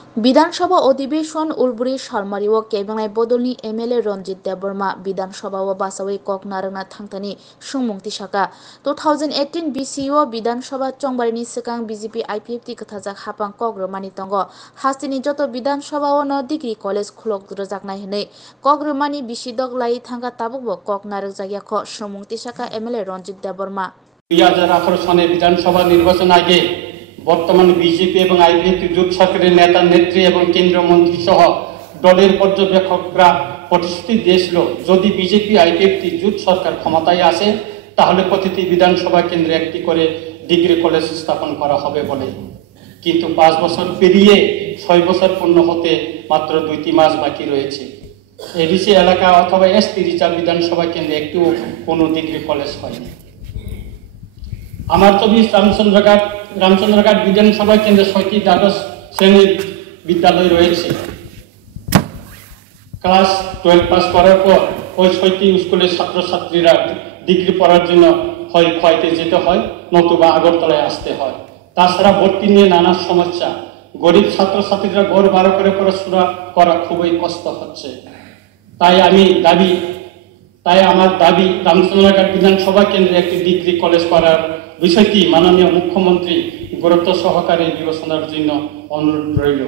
বিধানসভা অধিবেশন উলবুরি সালমারিও কেবেंनाय बदलनि एमएलए रनजित देबबर्मा विधानसभा बासावै कक नारंना थांथानि सुंमुंथि साका 2018 BCO विधानसभा चंबारिनि सिगां बीजेपी आईपीएफटी खोथाजाक हापां कग्रमानि तंग हास्तिनि जत विधानसभा न डिग्री कलेज खुलक रजाकनाय हनै कग्रमानि बिसिदक लाई थांगा ताबुकबो कक नारक जायगाख सुंमुंथि साका एमएलए रनजित देबबर्मा 2018 সনে বিধানসভা নির্বাচন আগে বর্তমান বিজেপি এবং আইপিএফটি জোট সরকারের নেতা নেত্রী এবং কেন্দ্রীয় মন্ত্রী সহ দলের পর্যবেক্ষকরা প্রতিশ্রুতি দিয়েছিল যদি বিজেপি আইপিএফটি জোট সরকার ক্ষমতায় আসে তাহলে প্রতিটি বিধানসভা কেন্দ্রে একটি করে ডিগ্রি কলেজ স্থাপন করা হবে বলে। কিন্তু 5 বছর পেরিয়ে 6 বছর পূর্ণ হতে মাত্র 2-3 মাস বাকি রয়েছে। এডিসি এলাকা অথবা এসটি রিজার্ভ বিধানসভা কেন্দ্রে একটিও কোনো ডিগ্রি কলেজ হয়নি। আমার 24 রামচন্দ্রঘাট বিধানসভা কেন্দ্রে 6টি দ্বাদশ শ্রেণীর বিদ্যালয় রয়েছে। ক্লাস 12 পাস করার পর ওই 6টি স্কুলের ছাত্রছাত্রীরা ডিগ্রি পড়ার জন্য হয় খোয়াইতে যেতে হয় নতুবা আগরতলায় আসতে হয়। তাছাড়া ভর্তি নিয়ে নানা সমস্যা, গরিব ছাত্রছাত্রীরা ঘর ভাড়া করে পড়াশোনা করা খুবই কষ্ট হচ্ছে। তাই আমার দাবি রামচন্দ্রঘাট বিধানসভা কেন্দ্রে একটি ডিগ্রি কলেজ করার বিষয়টি মাননীয় মুখ্যমন্ত্রী গুরুত্ব সহকারে বিবেচনার জন্য অনুরোধ রইল।